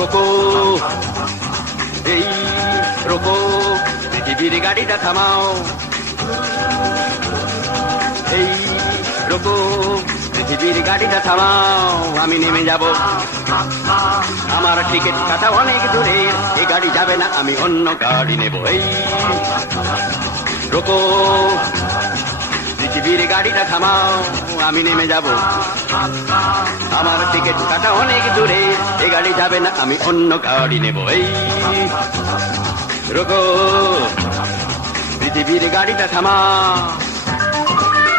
রোকো, এই রোকো, পৃথিবীর গাড়িটা থামাও। এই রোকো, পৃথিবীর গাড়িটা থামাও, আমি নেমে যাব। আমার টিকিট কাটা অনেক দূরে, এই গাড়ি যাবে না, আমি অন্য গাড়ি নেব। এই রোকো, পৃথিবীর গাড়িটা থামাও, আমি নেমে যাব। আমার টিকিট কাটা অনেক দূরে, এ গাড়ি যাবে না, আমি অন্য গাড়ি নেব। এই রোকো, পৃথিবীর গাড়িটা থামাও।